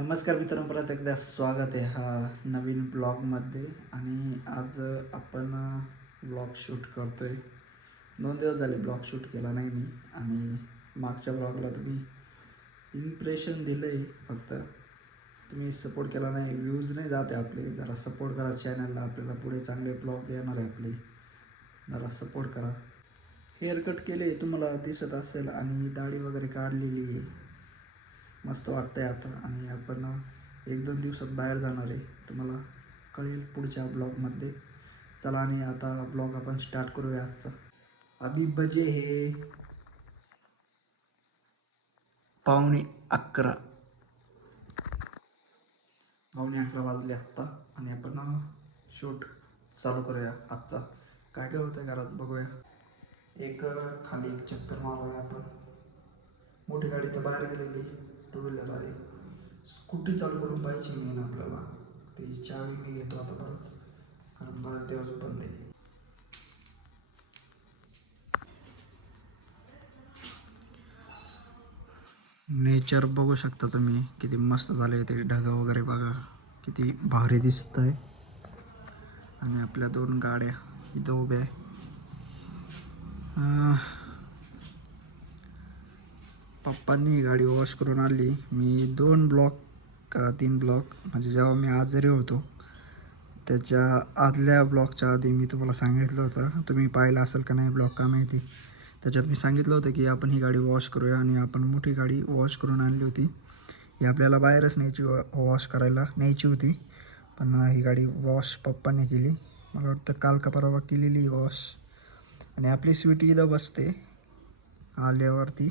नमस्कार मित्रांनो, परत एकदा स्वागत आहे हा नवीन ब्लॉगमध्ये. आणि आज आपण ब्लॉग शूट करतो आहे. 2 दिवस झाले ब्लॉग शूट केला नाही मी. आणि मागच्या ब्लॉगला तुम्ही इम्प्रेशन दिलं आहे, फक्त तुम्ही सपोर्ट केला नाही, व्ह्यूज नाही जाते आपले. जरा सपोर्ट करा चॅनलला, आपल्याला पुढे चांगले ब्लॉग येणार आहे आपले. जरा सपोर्ट करा. हेअरकट केले तुम्हाला दिसत असेल आणि दाढी वगैरे काढलेली आहे. मस्त वाटतंय आता. आणि आपण 1-2 दिवसात बाहेर जाणार आहे, तुम्हाला कळेल पुढच्या ब्लॉगमध्ये. चला आणि आता ब्लॉग आपण स्टार्ट करूया आजचा. अभी बजे हे 11:15. 11:15 वाजले आत्ता. आणि आपण शूट चालू करूया आजचा. काय काय होतं घरात बघूया. खाली एक चक्कर मारूया आपण. मोठी गाडी तर बाहेर गेलेली, 2 व्हीलर आहे. स्कूटी चालू करून पाहिजे मेन आपल्याला. ती चावी मी घेतो आता परत, कारण बराच दिवस बंद आहे. नेचर बघू शकता तुम्ही, किती मस्त झाले ते ढगा वगैरे बघा, किती भारी दिसत आहे. आणि आपल्या 2 गाड्या इथं उभ्या आहे. पप्पांनी गाडी वॉश करून आणली. मी 2 ब्लॉक का 3 ब्लॉक, म्हणजे जेव्हा मी आजारी होतो त्याच्या आदल्या ब्लॉकच्या आधी मी तुम्हाला सांगितलं होतं, तुम्ही पाहिलं असेल का नाही ब्लॉग का माहिती. त्याच्यात मी सांगितलं होतं की आपण ही गाडी वॉश करूया. आणि आपण मोठी गाडी वॉश करून आणली होती. ही आपल्याला बाहेरच न्यायची, वॉश करायला न्यायची होती. पण ही गाडी वॉश पप्पांनी केली. मला वाटतं काल का परवा केलेली वॉश. आणि आपली स्वीटी इथं बसते आल्यावरती,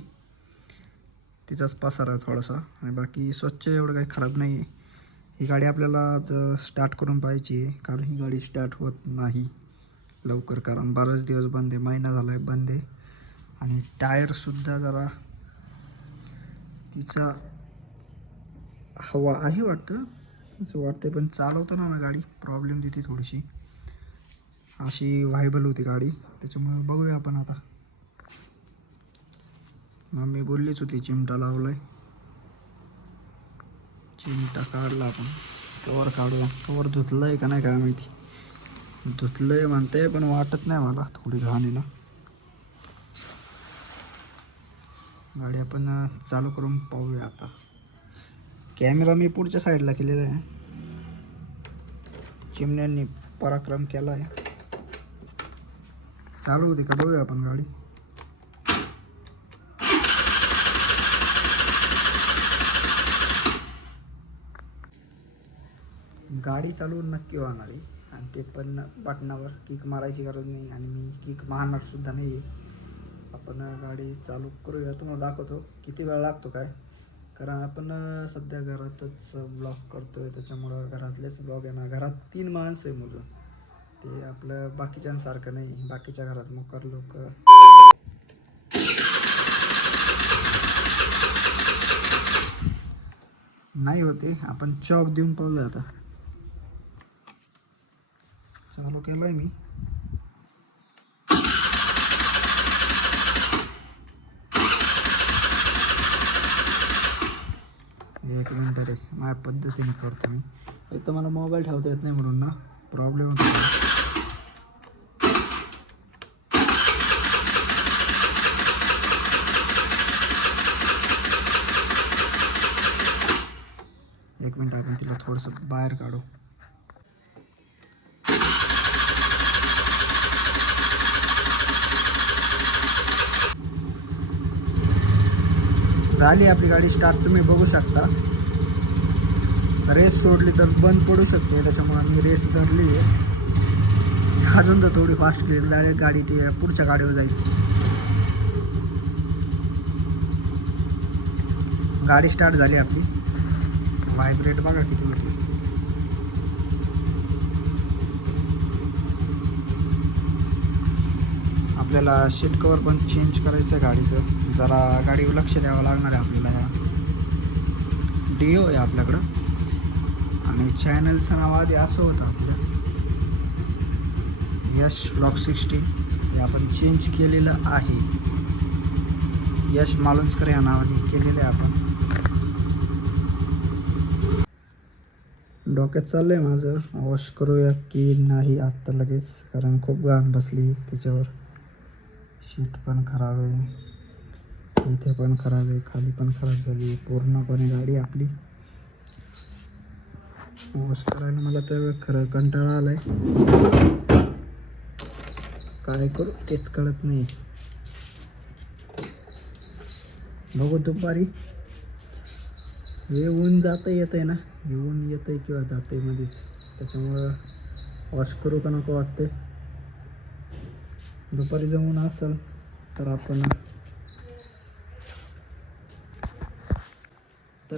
तिचाच पसारा थोडासा. आणि बाकी स्वच्छ, एवढं काही खराब नाही आहे. ही गाडी आपल्याला आज स्टार्ट करून पाहिजे, कारण ही गाडी स्टार्ट होत नाही लवकर, कारण बराच दिवस बंद आहे, महिना झाला आहे बंद आहे. आणि टायरसुद्धा जरा तिचा हवा आहे वाटतं, असं वाटतं. पण चालवताना ना गाडी प्रॉब्लेम देते थोडीशी, अशी व्हायबल होती गाडी. त्याच्यामुळे बघूया आपण आता. मम्मी बोललीच होती चिमटा लावलाय, चिमटा काढला आपण. कवर काढूया. कवर धुतलं आहे का नाही काय माहिती. धुतलं आहे म्हणते, पण वाटत नाही मला, थोडी घाण आहे ना. गाडी आपण चालू करून पाहूया आता. कॅमेरा मी पुढच्या साईडला केलेला आहे. चिमण्यांनी पराक्रम केला आहे. चालू होती का बघूया आपण गाडी. गाडी चालवून नक्की होणार आहे, आणि ते पण बटनावर. किक मारायची गरज नाही, आणि मी किक मारणार सुद्धा नाही आहे. आपण गाडी चालू करूया, तुम्हाला दाखवतो किती वेळ लागतो काय. कारण आपण सध्या घरातच ब्लॉग करतो आहे, त्याच्यामुळं घरातलेच ब्लॉग आहे ना. घरात 3 माणसं आहे मुलं, ते आपलं बाकीच्यांसारखं नाही. बाकीच्या घरात मोकार लोक नाही होते. आपण चॉक देऊन पाहूया आता. चालू केलं आहे मी. एक मिनटं रे, माझ्या पद्धतीने करतो मी. एक तर मला मोबाईल ठेवता येत नाही म्हणून ना प्रॉब्लेम होतो. एक मिनटं, आपण तिला थोडंसं बाहेर काढू. झाली आपली गाडी स्टार्ट, तुम्ही बघू शकता. रेस सोडली तर बंद पडू शकते, त्याच्यामुळे मी रेस धरली आहे. अजून तर थोडी फास्ट केली, डायरेक्ट गाडी ती पुढच्या गाडीवर जाईल. गाडी स्टार्ट झाली आपली. व्हायब्रेट बघा किती होती. आपल्याला सीट कवर पण चेंज करायचं आहे गाडीचं. जरा गाडीवर लक्ष द्यावं लागणार आहे आपल्याला. डिओ आहे आपल्याकडं, आणि चॅनलचं नाव आधी असं होतं आपलं, यश ब्लॉग 16. ते आपण चेंज केलेलं आहे. यश मालुंजकर या नावाने केलेलं आहे आपण. डोक्यात चाललं आहे माझं वॉश करूया की नाही आत्ता लगेच, कारण खूप घाण बसली त्याच्यावर. शीट पण खराब आहे, इथे पण खराब आहे, खाली पण खराब झाली, पूर्णपणे गाडी आपली. वॉश करायला मला तर खरं कंटाळा आलाय, काय करू तेच कळत नाही. बघू दुपारी हे ऊन जातं येत आहे ना, हे ऊन येतं आहे किंवा जातं आहे मध्येच, त्याच्यामुळं वॉश करू का नको वाटते. दुपारी जर ऊन असेल तर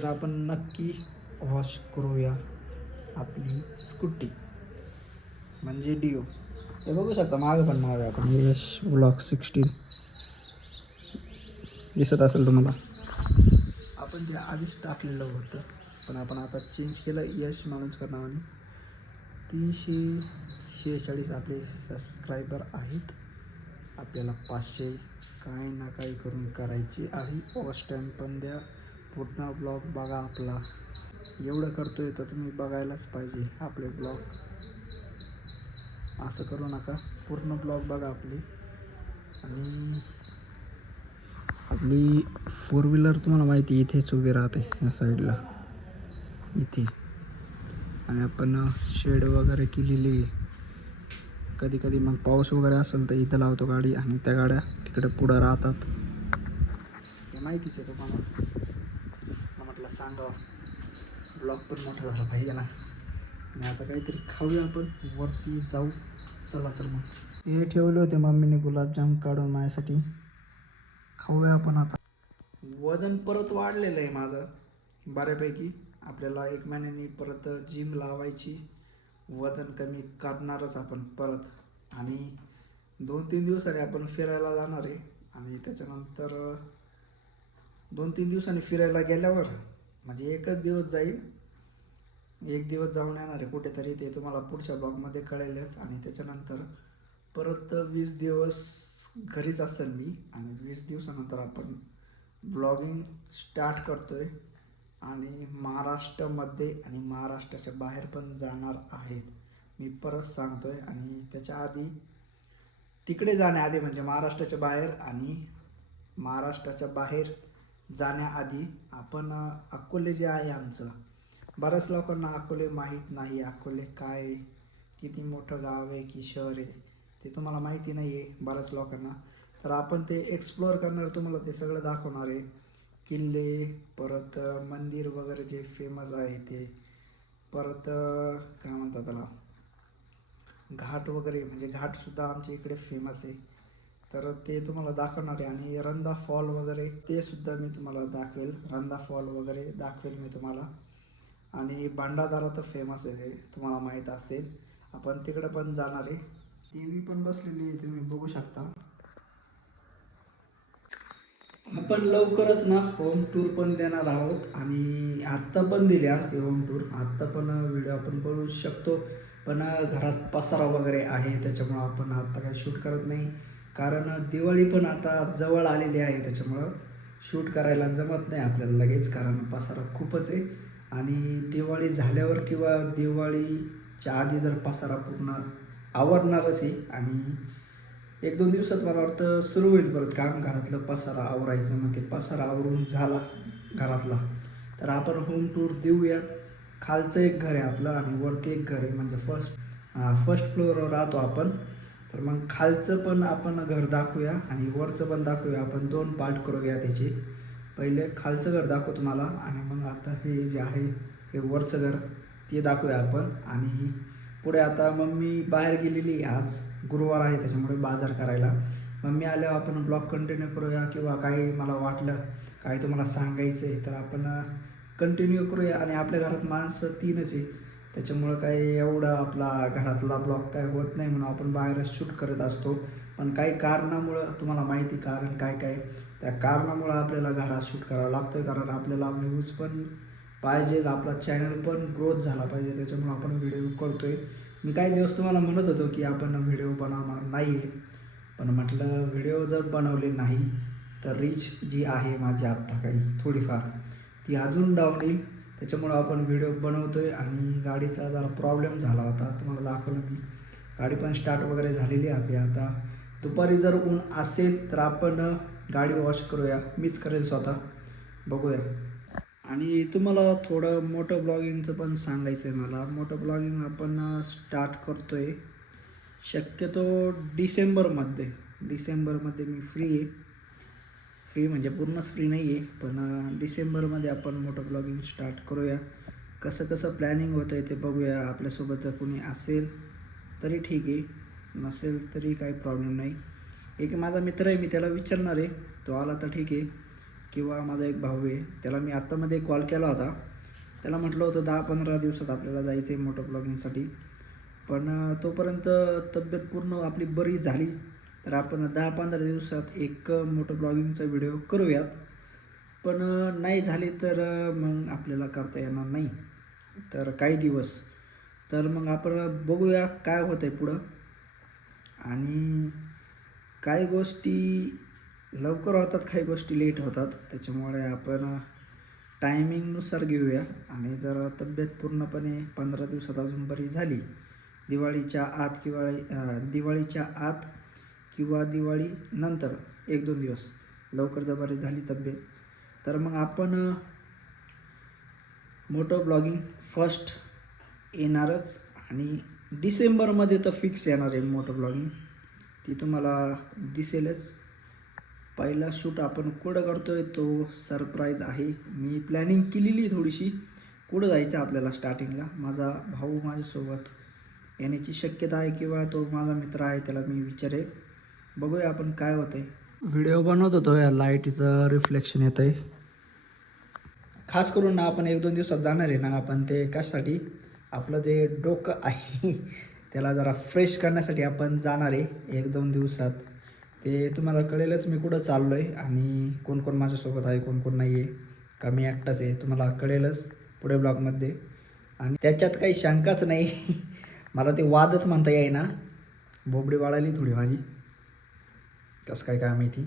आपण नक्की वॉश करूया आपली स्कूटी म्हणजे डिओ. हे बघू शकता मागं पण नाव आहे आपण यश ब्लॉक 16 दिसत असेल तुम्हाला. आपण ते आधीच टाकलेलं होतं, पण आपण आता चेंज केलं यश माणूसकर नावाने. 346 आपले सबस्क्रायबर आहेत, आपल्याला 500 काही ना काही करून करायची आहे. वॉच टाईम पण द्या, पूर्ण ब्लॉग बघा आपला. एवढं करतोय तर तुम्ही बघायलाच पाहिजे आपले ब्लॉग, असं करू नका, पूर्ण ब्लॉग बघा आपली. आणि आपली 4 व्हीलर तुम्हाला माहिती इथेच उभी राहते या साईडला इथे, आणि आपण शेड वगैरे केलेली. कधी कधी मग पाऊस वगैरे असेल तर इथं लावतो गाडी, आणि त्या गाड्या तिकडे पुढं राहतात. हे माहितीच आहे तुम्हाला, म्हटलं सांगावं, ब्लॉग पण मोठा झाला पाहिजे ना. आणि आता काहीतरी खाऊया आपण, वरती जाऊ. चला तर मग हे ठेवले होते मम्मीने गुलाबजाम काढून माझ्यासाठी, खाऊया आपण आता. वजन परत वाढलेलं आहे माझं बऱ्यापैकी. आपल्याला 1 महिन्यानी परत जिम लावायची, वजन कमी करणारच आपण परत. आणि 2-3 दिवसांनी आपण फिरायला जाणार आहे, आणि त्याच्यानंतर 2-3 दिवसांनी फिरायला गेल्यावर म्हणजे एकच दिवस जाईल, एक दिवस जाऊन येणार आहे कुठेतरी, ते तुम्हाला पुढच्या ब्लॉगमध्ये कळेलच. आणि त्याच्यानंतर परत 20 दिवस घरीच असेल मी, आणि 20 दिवसानंतर आपण ब्लॉगिंग स्टार्ट करतोय. आणि महाराष्ट्रामध्ये आणि महाराष्ट्राच्या बाहेर पण जाणार आहेत, मी परत सांगतोय. आणि त्याच्या आधी तिकडे जाण्याआधी म्हणजे महाराष्ट्राच्या बाहेर, आणि महाराष्ट्राच्या बाहेर जाण्याआधी आपण अकोले जे आहे आमचं, बऱ्याच लोकांना अकोले माहीत नाही. अकोले काय, किती मोठं गाव आहे की शहर आहे ते तुम्हाला माहिती नाही आहे बऱ्याच लोकांना. तर आपण ते एक्सप्लोअर करणार, तुम्हाला ते सगळं दाखवणार आहे. किल्ले, परत मंदिर वगैरे जे फेमस आहे ते, परत काय म्हणतात त्याला, घाट वगैरे, म्हणजे घाटसुद्धा आमच्या इकडे फेमस आहे, तर ते तुम्हाला दाखवणार आहे. आणि रंधा फॉल वगैरे ते सुद्धा मी तुम्हाला दाखवेल, रंधा फॉल वगैरे दाखवेल मी तुम्हाला. आणि भांडारदरा तर फेमस आहे, तुम्हाला माहीत असेल, आपण तिकडे पण जाणार आहे. देवी पण बसलेली आहे, तुम्ही बघू शकता. आपण लवकरच ना होम टूर पण देणार आहोत, आणि आत्ता पण दिली असते होम टूर, आत्ता पण व्हिडिओ आपण बनवू शकतो. पण घरात पसारा वगैरे आहे, त्याच्यामुळं आपण आत्ता काही शूट करत नाही. कारण दिवाळी पण आता जवळ आलेली आहे, त्याच्यामुळं शूट करायला जमत नाही आपल्याला लगेच, कारण पसारा खूपच आहे. आणि दिवाळी झाल्यावर किंवा दिवाळीच्या आधी जर पसारा पूर्ण आवरणारच आहे, आणि 1-2 दिवसात मला वाटतं सुरू होईल परत काम घरातलं पसारा आवरायचं. मग ते पसारा आवरून झाला घरातला तर आपण होम टूर देऊयात. खालचं एक घर आहे आपलं, आणि वरती एक घर आहे, म्हणजे फर्स्ट फ्लोअरवर राहतो आपण. तर मग खालचं पण आपण घर दाखवूया, आणि वरचं पण दाखवूया. आपण 2 पार्ट करूया त्याचे. पहिले खालचं घर दाखवतो तुम्हाला, आणि मग आता हे जे आहे हे वरचं घर ते दाखवूया आपण. आणि पुढे आता मम्मी बाहेर गेलेली, आज गुरुवार आहे त्याच्यामुळे बाजार करायला. मम्मी आल्यावर आपण ब्लॉग कंटिन्यू करूया, किंवा काही मला वाटलं काही तुम्हाला सांगायचं आहे तर आपण कंटिन्यू करूया. आणि आपल्या घरात माणसं 3च आहे, त्याच्यामुळं काही एवढा आपला घरातला ब्लॉग काय होत नाही, म्हणून आपण बाहेरच शूट करत असतो. पण काही कारणामुळं, तुम्हाला माहिती कारण काय काय, त्या कारणामुळं आपल्याला घरात शूट करावं लागतं आहे, कारण आपल्याला व्ह्यूज पण पाहिजे, आपला चॅनल पण ग्रोथ झाला पाहिजे, त्याच्यामुळं आपण व्हिडिओ करतो आहे. मी काही दिवस तुम्हाला म्हणत होतो की आपण व्हिडिओ बनवणार नाही आहे, पण म्हटलं व्हिडिओ जर बनवले नाही तर रीच जी आहे माझी आत्ता काही थोडीफार ती अजून डाऊन येईल. त्याच्यामुळं आपण व्हिडिओ बनवतो आहे. आणि गाडीचा जरा प्रॉब्लेम झाला होता, तुम्हाला दाखवलं मी. गाडी पण स्टार्ट वगैरे झालेली आहे आपली. आता दुपारी जर ऊन असेल तर आपण गाडी वॉश करूया, मीच करेल स्वतः, बघूया. आणि तुम्हाला थोडं मोठं ब्लॉगिंगचं पण सांगायचं आहे मला. मोठं ब्लॉगिंग आपण स्टार्ट करतो आहे शक्यतो डिसेंबरमध्ये मी फ्री आहे. फ्री म्हणजे पूर्णच फ्री नाही आहे, पण डिसेंबरमध्ये आपण मोठं ब्लॉगिंग स्टार्ट करूया. कसं कसं प्लॅनिंग होतं आहे ते बघूया. आपल्यासोबत जर कोणी असेल तरी ठीक आहे, नसेल तरी काही प्रॉब्लेम नाही. एक माझा मित्र आहे, मी त्याला विचारणार आहे, तो आला तर ठीक आहे. किंवा माझा एक भाऊ आहे, त्याला मी आत्तामध्ये कॉल केला होता. त्याला म्हटलं होतं 10-15 दिवसात आपल्याला जायचं आहे मोटो ब्लॉगिंगसाठी. पण तोपर्यंत तब्येत पूर्ण आपली बरी झाली तर आपण 10-15 दिवसात एक मोटो ब्लॉगिंगचा व्हिडिओ करूयात. पण नाही झाली तर मग आपल्याला करता येणार नाही तर काही दिवस. तर मग आपण बघूया काय होतं आहे पुढं. आणि काही गोष्टी लवकर होतात, काही गोष्टी लेट होतात. त्याच्यामुळे आपण टायमिंगनुसार घेऊया. आणि जर तब्येत पूर्णपणे 15 दिवसात अजून बरी झाली, दिवाळीच्या आत किंवा दिवाळीनंतर 1-2 दिवस लवकर जर बरी झाली तब्येत, तर मग आपण मोटो ब्लॉगिंग फर्स्ट येणारच. आणि डिसेंबरमध्ये तर फिक्स येणार आहे मोटो ब्लॉगिंग, ती तुम्हाला दिसेलच. पहिला शूट आपण कुठं करतो आहे तो सरप्राईज आहे. मी प्लॅनिंग केलेली थोडीशी, कुठं जायचं आपल्याला स्टार्टिंगला. माझा भाऊ माझ्यासोबत येण्याची शक्यता आहे किंवा तो माझा मित्र आहे, त्याला मी विचारेल. बघूया आपण काय होतं आहे. व्हिडिओ बनवत होतो, या लाईटीचं रिफ्लेक्शन येतं आहे. खास करून ना आपण 1-2 दिवसात जाणार आहे ना, आपण ते कशासाठी, आपलं जे डोकं आहे त्याला जरा फ्रेश करण्यासाठी आपण जाणार आहे 1-2 दिवसात. ते तुम्हाला कळेलच मी कुठं चाललो आहे आणि कोण कोण माझ्यासोबत आहे, कोण कोण नाही आहे, का मी एकटाच आहे, तुम्हाला कळेलच पुढे ब्लॉगमध्ये. आणि त्याच्यात काही शंकाच नाही मला ते वादच म्हणता येईना, बोबडी वाळाली थोडी माझी, कसं काय माहिती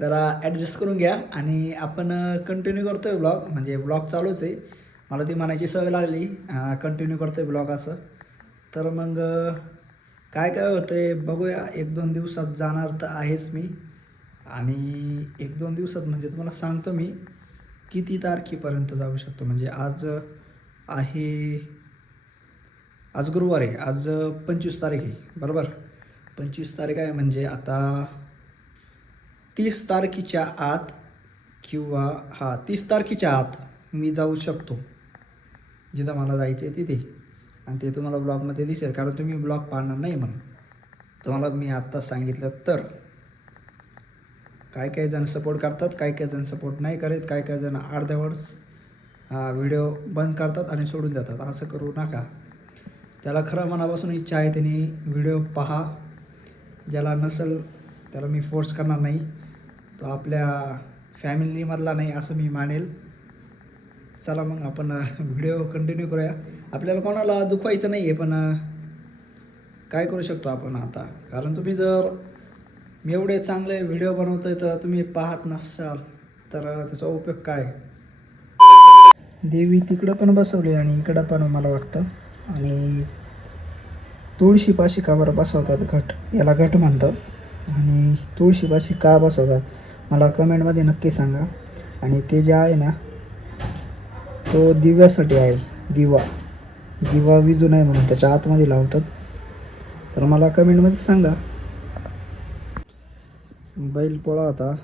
जरा ॲडजस्ट करून घ्या. आणि आपण कंटिन्यू करतो आहे ब्लॉग, म्हणजे ब्लॉग चालूच आहे. मला ती म्हणायची सवय लागली, कंटिन्यू करतो आहे ब्लॉग असं. तर मग काय काय होतं आहे बघूया. 1-2 दिवसात जाणार तर आहेच मी. आणि 1-2 दिवसात म्हणजे तुम्हाला सांगतो मी किती तारखेपर्यंत जाऊ शकतो. म्हणजे आज गुरुवार आहे, आज 25 तारीख आहे बरोबर. 25 तारीख आहे म्हणजे आता 30 तारखेच्या आत किंवा 30 तारखेच्या आत मी जाऊ शकतो जिथं मला जायचं आहे तिथे. आणि ते तुम्हाला ब्लॉगमध्ये दिसेल, कारण तुम्ही ब्लॉग पाहणार नाही म्हणून तुम्हाला मी आत्ताच सांगितलं. तर काही काही जण सपोर्ट करतात, काही काही जण सपोर्ट नाही करत, काही काही जण अर्ध्यावरच व्हिडिओ बंद करतात आणि सोडून देतात. असं करू नका. त्याला खरं मनापासून इच्छा आहे त्यांनी व्हिडिओ पहा, ज्याला नसेल त्याला मी फोर्स करणार नाही, तो आपल्या फॅमिलीमधला नाही असं मी मानेल. चला मग आपण व्हिडिओ कंटिन्यू करूया. आपल्याला कोणाला दुखवायचं नाही आहे, पण काय करू शकतो आपण आता. कारण तुम्ही जर मी एवढे चांगले व्हिडिओ बनवतो आहे तर तुम्ही पाहत नसाल तर त्याचा उपयोग काय. देवी तिकडं पण बसवली आणि इकडं पण मला वाटतं. आणि तुळशीपाशी का बरं बसवतात घट, याला घट म्हणतात. आणि तुळशीपाशी का बसवतात मला कमेंटमध्ये नक्की सांगा. आणि ते जे आहे ना, तो दिव्यासाठी आहे. दिवा विजू नये म्हणून त्याच्या आतमध्ये लावतात. तर मला कमेंटमध्ये सांगा. बैल पोळा होता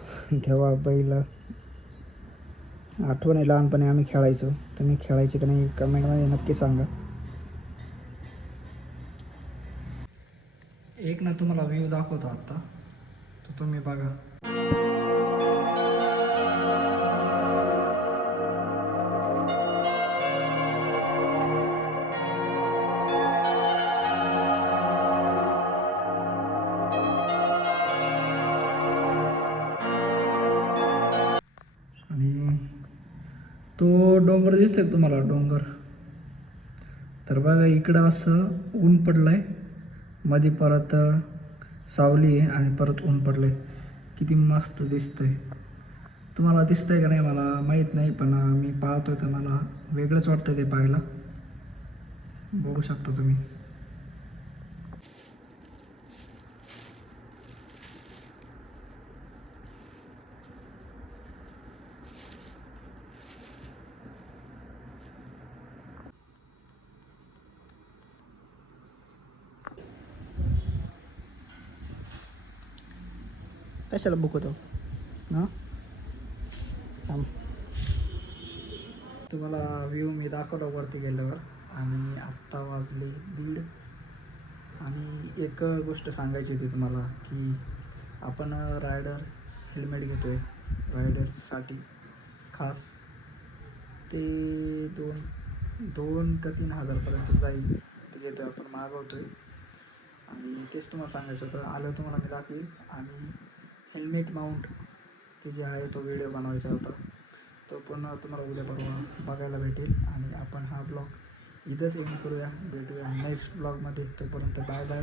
तेव्हा बैल आठवण आहे, लहानपणी आम्ही खेळायचो. तुम्ही खेळायचे का नाही कमेंटमध्ये नक्की सांगा. एक ना तुम्हाला व्ह्यू दाखवतो आत्ता, तो तुम्ही बघा. आणि तो डोंगर दिसतोय तुम्हाला, डोंगर. तर बघा इकडं असं ऊन पडलं आहे, मध्ये परत सावली आहे आणि परत ऊन पडलं आहे. किती मस्त दिसतंय. तुम्हाला दिसतंय का नाही मला माहीत नाही, पण मी पाहतोय तर मला वेगळंच वाटतं ते पाहायला. बघू शकता तुम्ही. कशाला बुक होतो ना. तुम्हाला व्ह्यू मी दाखवला वरती गेल्यावर. आणि आत्ता वाजले 1:30. आणि एक गोष्ट सांगायची होती तुम्हाला की आपण रायडर हेल्मेट घेतो आहे रायडर्ससाठी खास. ते 2 का 3,000पर्यंत जाईल. ते घेतो आहे आपण, मागवतो आहे. आणि तेच तुम्हाला सांगायचं होतं, आलं तुम्हाला मी दाखवेल. आणि हेल्मेट माउंट ते जे आहे तो व्हिडिओ बनवायचा होता, तो पण तुम्हाला उद्या परवा बघायला भेटेल. आणि आपण हा ब्लॉग इथंच एंड करूया. भेटूया नेक्स्ट ब्लॉगमध्ये. तोपर्यंत बाय बाय.